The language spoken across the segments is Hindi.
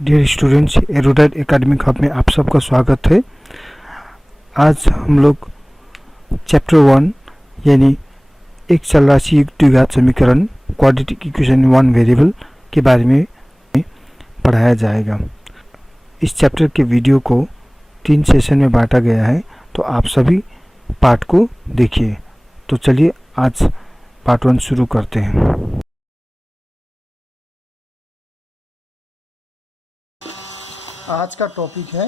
Dear students, Erudite academic hub में आप सबका स्वागत है। आज हम लोग चैप्टर 1 यानी एक चलराशि युक्त द्विघात समीकरण quadratic equation in one variable के बारे में पढ़ाया जाएगा। इस चैप्टर के वीडियो को 3 सेशन में बांटा गया है, तो आप सभी पार्ट को देखिए। तो चलिए आज पार्ट 1 शुरू करते हैं। आज का टॉपिक है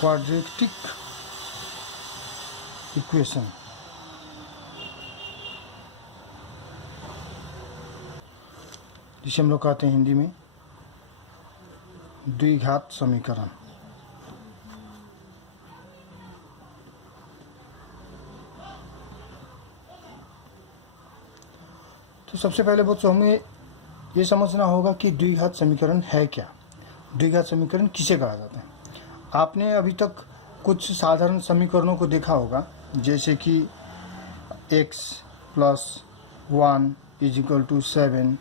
क्वाड्रेटिक इक्वेशन। जिसे हम लोग कहते हैं हिंदी में द्विघात समीकरण। तो सबसे पहले बच्चों हमें ये समझना होगा कि द्विघात समीकरण है क्या, द्विघात समीकरण किसे कहा जाता है। आपने अभी तक कुछ साधारण समीकरणों को देखा होगा, जैसे कि x + 1 = 7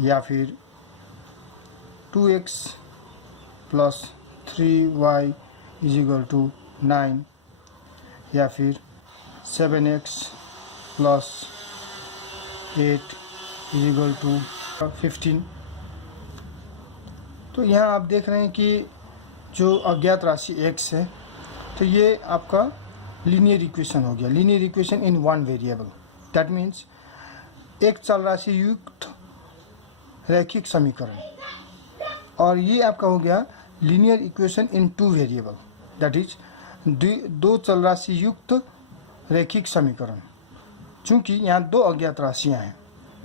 या फिर 2x + 3y = 9 या फिर 7x + 8 = 15। तो यहाँ आप देख रहे हैं कि जो अज्ञात राशि x है, तो ये आपका लीनियर इक्वेशन हो गया, linear equation in one variable. That means एक चल राशि युक्त रैखिक समीकरण, और ये आपका हो गया linear equation in two variable, that is दो चल राशि युक्त रैखिक समीकरण। चूँकि यहाँ दो अज्ञात राशियाँ हैं,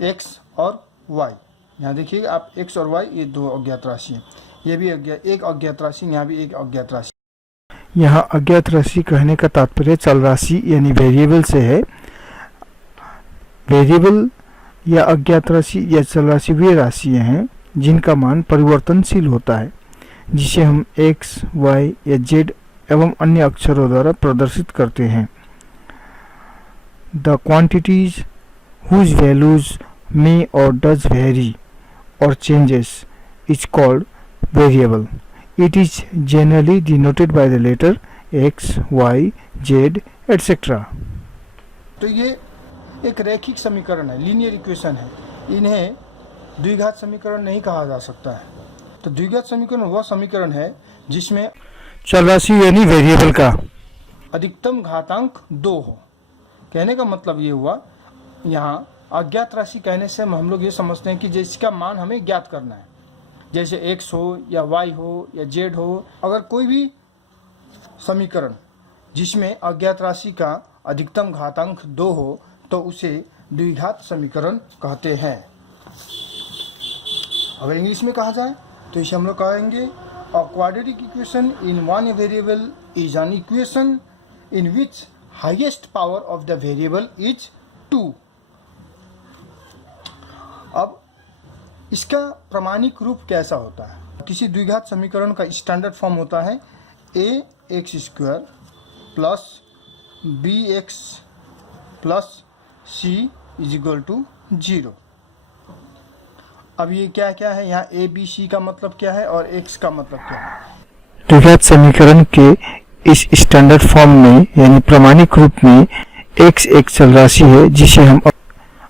x और y। यहाँ देखिए आप x और y, ये दो अज्ञात राशि हैं, ये भी एक अज्ञात राशि, यहाँ भी एक अज्ञात राशि। यहाँ अज्ञात राशि कहने का तात्पर्य चल राशि यानी वेरिएबल से है। वेरिएबल या अज्ञात राशि या चल राशि वे राशियाँ हैं जिनका मान परिवर्तनशील होता है, जिसे हम x, y या z एवं अन्य अक्षरों द्वारा प्रदर्शित करते हैं। The quantities whose values may or does vary or changes is called variable. It is generally denoted by the letter x, y, z, etc. तो ये एक रैखिक समीकरण है, लीनियर इक्वेशन है। इन्हें द्विघात समीकरण नहीं कहा जा सकता है। तो द्विघात समीकरण वह समीकरण है जिसमें चल राशि यानी वेरिएबल का अधिकतम घातांक 2 हो। कहने का मतलब ये हुआ, यहाँ अज्ञात राशि कहने से हम लोग ये समझते हैं कि जिसका मान हमें ज्ञात करना है, जैसे x हो या y हो या z हो। अगर कोई भी समीकरण जिसमें अज्ञात राशि का अधिकतम घातांक 2 हो तो उसे द्विघात समीकरण कहते हैं। अगर इंग्लिश में कहा जाए तो इसे हम लोग कहेंगे a quadratic equation in one variable is an equation in which highest power of the variable is 2। अब इसका प्रमाणिक रूप कैसा होता है? किसी द्विघात समीकरण का स्टैंडर्ड फॉर्म होता है ax² + bx + c = 0। अब ये क्या क्या है, यहाँ a b c का मतलब क्या है और x का मतलब क्या है? द्विघात समीकरण के इस स्टैंडर्ड फॉर्म में यानी प्रमाणिक रूप में x एक चल राशि है जिसे हम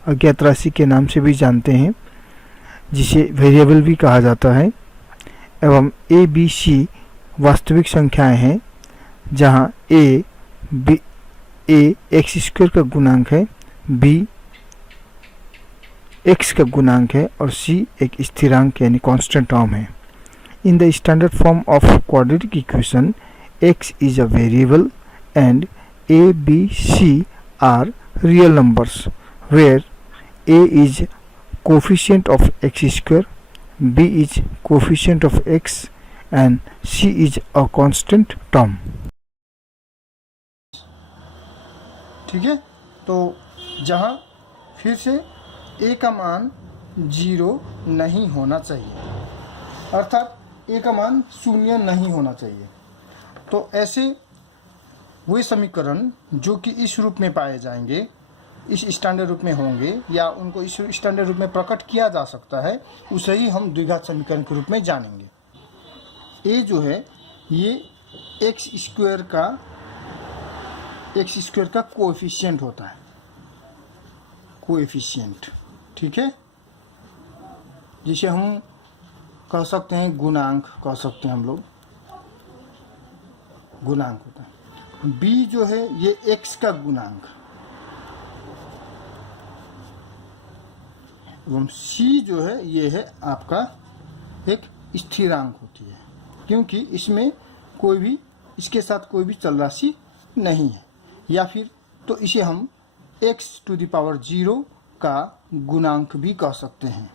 अज्ञात राशि के नाम से भी जानते हैं, जिसे वेरिएबल भी कहा जाता है, एवं a b c वास्तविक संख्याएं हैं, जहां a x² का गुणांक है, b x का गुणांक है और c एक स्थिरांक यानी कांस्टेंट टर्म है। In the standard form of quadratic equation x is a variable and a b c are real numbers where a is coefficient of x², b is coefficient of x and c is a constant term। ठीक है, तो जहाँ फिर से a का मान 0 नहीं होना चाहिए, अर्थात a का मान 0 नहीं होना चाहिए। तो ऐसे वे समीकरण जो कि इस रूप में पाए जाएंगे इस स्टैंडर्ड रूप में होंगे या उनको इस स्टैंडर्ड रूप में प्रकट किया जा सकता है, उसे ही हम द्विघात समीकरण के रूप में जानेंगे। ए जो है ये एक्स स्क्वायर का कोएफिशिएंट होता है, कोएफिशिएंट, ठीक है, जिसे हम कह सकते हैं गुणांक, कह सकते हैं हम लोग, गुणांक होता है। बी जो है ये एक्स का गुणांक, एवं सी जो है ये है आपका एक स्थिरांक होती है, क्योंकि इसमें कोई भी, इसके साथ कोई भी चल राशि नहीं है, या फिर तो इसे हम x⁻0 का गुणांक भी कह सकते हैं,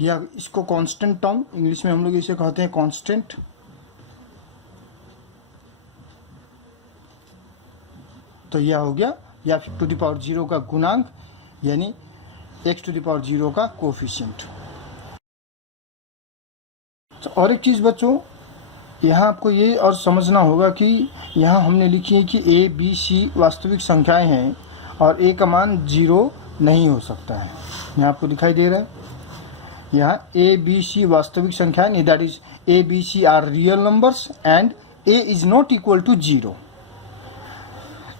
या इसको कांस्टेंट टर्म, इंग्लिश में हम लोग इसे कहते हैं कांस्टेंट। तो यह हो गया, या फिर x⁻0 का गुणांक यानी x⁻0 का कोएफिशिएंट। तो और एक चीज़ बच्चों, यहाँ आपको ये और समझना होगा कि यहाँ हमने लिखी है कि a, b, c वास्तविक संख्याएं हैं और a का मान 0 नहीं हो सकता है। यहाँ आपको दिखाई दे रहा है, यहाँ a, b, c वास्तविक संख्याएं, that is a, b, c are real numbers and a is not equal to 0।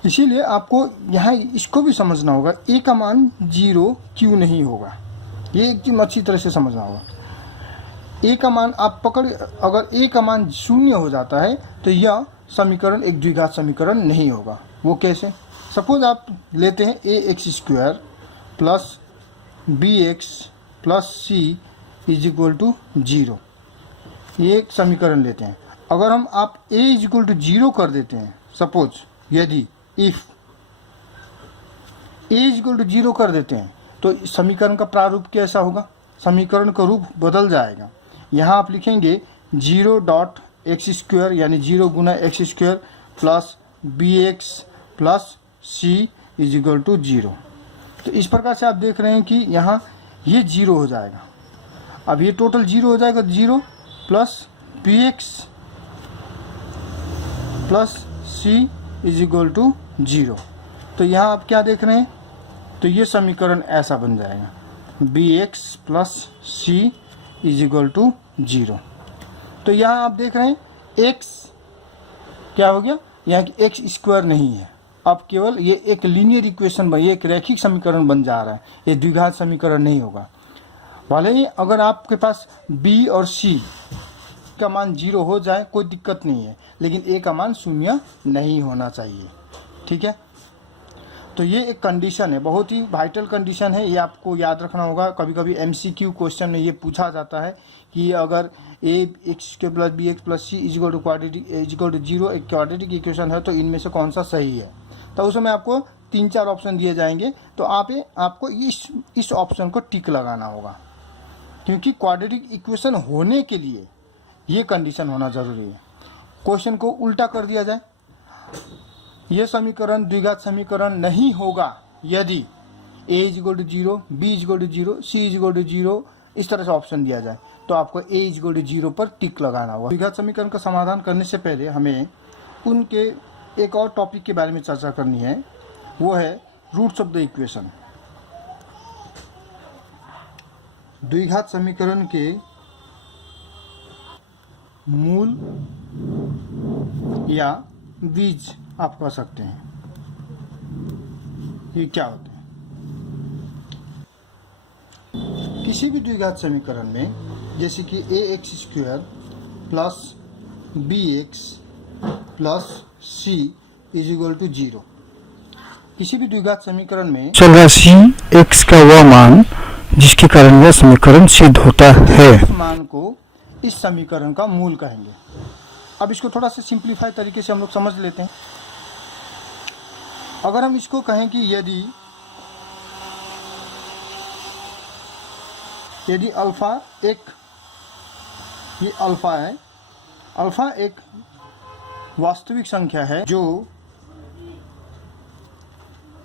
इसीलिए आपको यहाँ इसको भी समझना होगा, a का मान 0 क्यों नहीं होगा, ये एकदम अच्छी तरह से समझना होगा। a का मान आप पकड़, अगर a का मान 0 हो जाता है तो यह समीकरण एक द्विघात समीकरण नहीं होगा। वो कैसे? सपोज आप लेते हैं ax² plus bx plus c is equal to 0, ये एक समीकरण लेते हैं। अगर हम आप a इज इक्वल टू 0 कर देते हैं, सपोज यदि if a is equal to 0 कर देते हैं, तो समीकरण का प्रारूप कैसा होगा? समीकरण का रूप बदल जाएगा। यहाँ आप लिखेंगे 0.x² यानी 0 गुना x² plus bx plus c is equal to 0। तो इस प्रकार से आप देख रहे हैं कि यहाँ ये 0 हो जाएगा। अब ये टोटल 0 हो जाएगा, 0 plus bx plus c is equal to 0। तो यहाँ आप क्या देख रहे हैं? तो ये समीकरण ऐसा बन जाएगा, bx plus c is equal to 0। तो यहाँ आप देख रहे हैं x क्या हो गया, यहाँ की x² नहीं है, अब केवल ये एक लीनियर इक्वेशन बन, ये एक रैखिक समीकरण बन जा रहा है, ये द्विघात समीकरण नहीं होगा। भले ही अगर आपके पास b और c का मान 0 हो जाए कोई दिक्कत नहीं है, लेकिन a का मान 0 नहीं होना चाहिए, ठीक है। तो ये एक कंडीशन है, बहुत ही वाइटल कंडीशन है, ये आपको याद रखना होगा। कभी कभी MCQ क्वेश्चन में ये पूछा जाता है कि अगर ax² plus bx plus c is equal to 0 एक क्वाड्रेटिक इक्वेशन है तो इनमें से कौन सा सही है। तो उसमें आपको 3-4 ऑप्शन दिए जाएंगे, तो आपको इस ऑप्शन को टिक लगाना होगा, क्योंकि क्वाड्रेटिक इक्वेशन होने के लिए ये कंडीशन होना ज़रूरी है। क्वेश्चन को उल्टा कर दिया जाए, यह समीकरण द्विघात समीकरण नहीं होगा यदि a is equal to 0, b is equal to 0, c is equal to 0, इस तरह से ऑप्शन दिया जाए, तो आपको a इज इक्वल टू 0 पर टिक लगाना होगा। द्विघात समीकरण का समाधान करने से पहले हमें उनके एक और टॉपिक के बारे में चर्चा करनी है, वो है रूट्स ऑफ द इक्वेशन। द्विघात समीकरण के मूल या बीज आप कह सकते हैं, ये क्या होते हैं? किसी भी द्विघात समीकरण में, जैसे कि ax² plus bx plus c is equal to 0, किसी भी द्विघात समीकरण में चल राशि x का वह मान जिसके कारण यह समीकरण सिद्ध होता है, उस मान को इस समीकरण का मूल कहेंगे। अब इसको थोड़ा सा सिंप्लीफाई तरीके से हम लोग समझ लेते हैं। अगर हम इसको कहें कि यदि अल्फा एक, ये अल्फा है, अल्फा एक वास्तविक संख्या है जो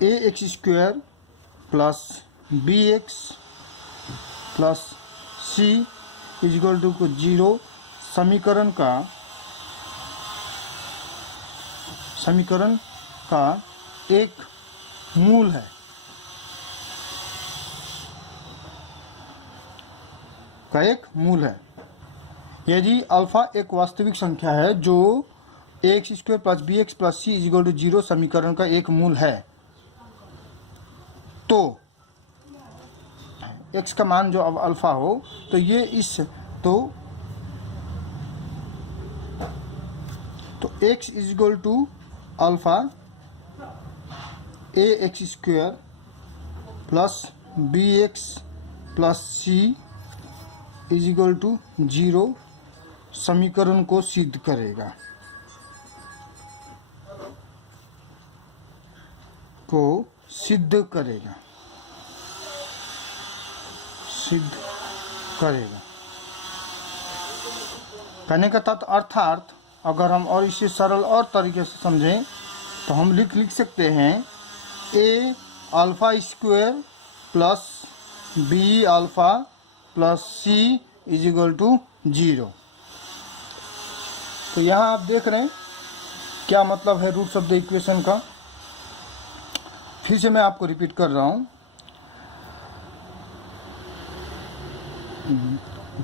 ax² plus bx plus c is equal to 0 समीकरण का एक मूल है, यदि अल्फा एक वास्तविक संख्या है जो x square plus b x plus c is equal to 0 समीकरण का एक मूल है, तो x का मान जो अब अल्फा हो तो ये तो x is equal to alpha a x square plus b x plus c is equal to 0 समीकरण को सिद्ध करेगा, कहने का तात्पर्य अर्थात अगर हम और इसे सरल और तरीके से समझें तो हम लिख सकते हैं a alpha square plus b alpha plus c is equal to 0। तो यहाँ आप देख रहे हैं क्या मतलब है रूट्स ऑफ द इक्वेशन का। फिर से मैं आपको रिपीट कर रहा हूँ,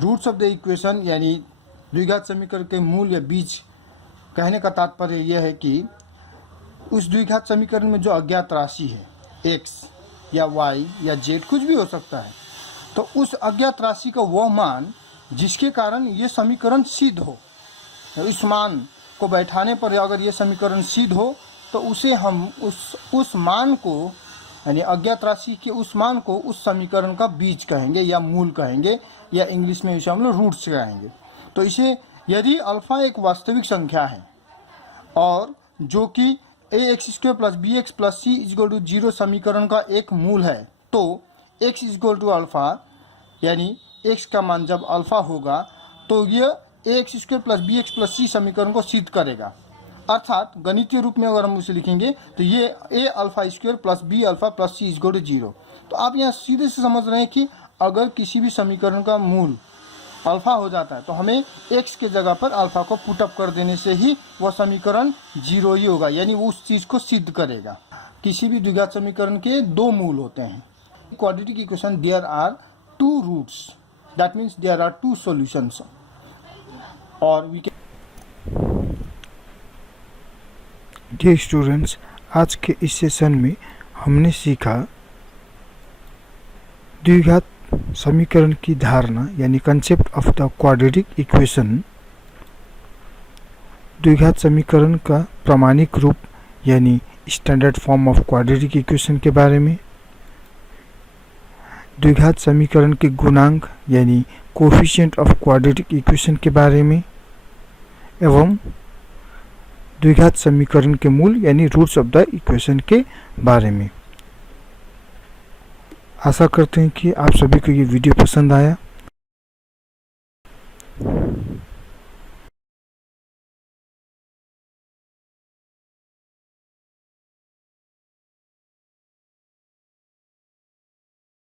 रूट्स ऑफ द इक्वेशन यानी द्विघात समीकरण के मूल या बीज। कहने का तात्पर्य यह है कि उस द्विघात समीकरण में जो अज्ञात राशि है x या y या z कुछ भी हो सकता है, तो उस अज्ञात राशि का वह मान जिसके कारण ये समीकरण सिद्ध हो, इस मान को बैठाने पर अगर ये समीकरण सिद्ध हो तो उसे हम उस मान को यानी अज्ञात राशि के उस मान को उस समीकरण का बीज कहेंगे या मूल कहेंगे, या इंग्लिश में इसे हम लोग रूट्स कहेंगे। तो इसे यदि अल्फा एक वास्तविक संख्या है और जो कि a x square plus b x plus c is equal to 0 समीकरण का एक मूल है, तो x इजिकल टू अल्फा यानी x का मान जब अल्फा होगा तो यह a x square plus b x plus c समीकरण को सिद्ध करेगा। अर्थात गणितीय रूप में अगर हम उसे लिखेंगे तो ये a alpha square plus b alpha plus c is equal to 0। तो आप यहाँ सीधे से समझ रहे हैं कि अगर किसी भी समीकरण का मूल अल्फा हो जाता है तो हमें x के जगह पर अल्फा को पुटअप कर देने से ही वह समीकरण 0 ही होगा, यानी वो उस चीज़ को सिद्ध करेगा। किसी भी द्विघात समीकरण के दो मूल होते हैं। Quadratic equation there are 2 roots, that means there are 2 solutions. और वी कैन डियर स्टूडेंट्स, आज के इस सेशन में हमने सीखा द्विघात समीकरण की धारणा यानी concept of the quadratic equation, द्विघात समीकरण का प्रामाणिक रूप यानी standard form of quadratic equation के बारे में, द्विघात समीकरण के गुणांक यानी कोएफिशिएंट ऑफ क्वाड्रेटिक इक्वेशन के बारे में, एवं द्विघात समीकरण के मूल यानी रूट्स ऑफ द इक्वेशन के बारे में। आशा करते हैं कि आप सभी को ये वीडियो पसंद आया।